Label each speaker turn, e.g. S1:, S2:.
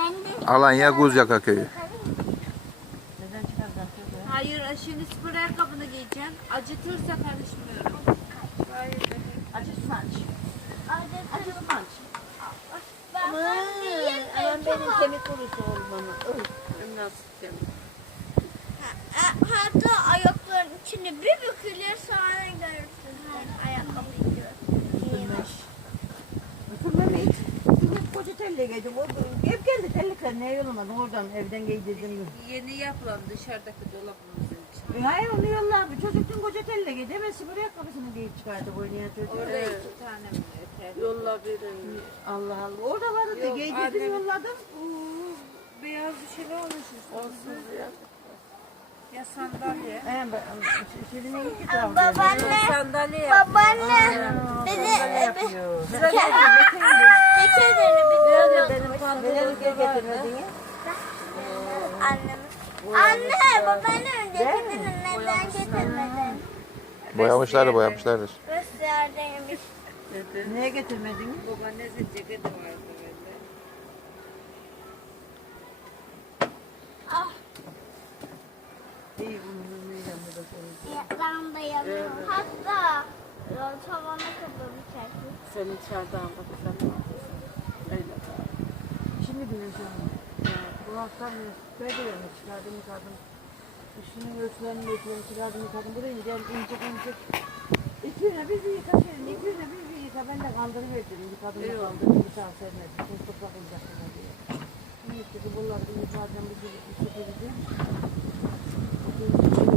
S1: Alanya Kuzyaka köyü.
S2: Neden çıkardın çocuğu?
S3: Hayır, şimdi spor ayakkabını giyeceğim. Acıtırsa karışmıyorum.
S2: Acısmanç. Acısmanç.
S4: Aman benim kemik kurusu olmama.
S2: Nasıl kemik?
S4: Hatta ayakların içine bir bükülür sonra görürsün sen ayakkabı giyiyor.
S2: Mehmet. Bugün koca telle giydim. Hep geldi tellikler. Neye yollamadın? Oradan evden giydirdim.
S3: Yeni yapılan dışarıdaki dolabımızın için.
S2: Hayır onu yolla abi. Çocuk dün koca telle giydi. Hemen spor ayakkabısını giyip çıkardı oynayan çocuk.
S3: Orada 2 tane mi yeter?
S5: Yolla birini.
S2: Allah Allah. Orada vardı da
S3: Yok,
S2: giydirdim
S3: annem-
S2: yolladım.
S3: Beyaz bir şeyler olmuş işte.
S5: Olsun ya.
S3: Ya sandalye.
S2: Şirin'e gitti.
S4: Babaanne,
S3: Sandalye yap.
S4: babaanne bizi
S2: yapıyor.
S4: tekerini biliyorum.
S2: Benim pantolonu getirmedin ya.
S4: Annem. Anne, babaanne öncekini neden getirmedin?
S1: Boyamışlardır.
S4: Gösterdeymiş.
S2: Niye getirmedin?
S3: Babaannesinin ceketi vardı bende.
S4: Ah,
S2: İyi bunu midemde de koyayım.
S4: ben de yanıyorum. Hatta tavana kadar bir çektim.
S5: Sen içeride anlat. Sen ne yapıyorsun? Öyle.
S2: Şimdi bileceğim. Bu hafta böyle yani çıkardım yıkadım. Üstünün ölçülerini çıkardım yıkadım. Burayı ince. İkine bir yıka senin, ikine bir yıka. Ben de kaldırıverdim. Yıkadım da kaldırdım. Bir tane sevmedim. Çok toprak olacaktım diye. Şimdi işte bunları bir yıkayacağım. Bir süpüreceğim.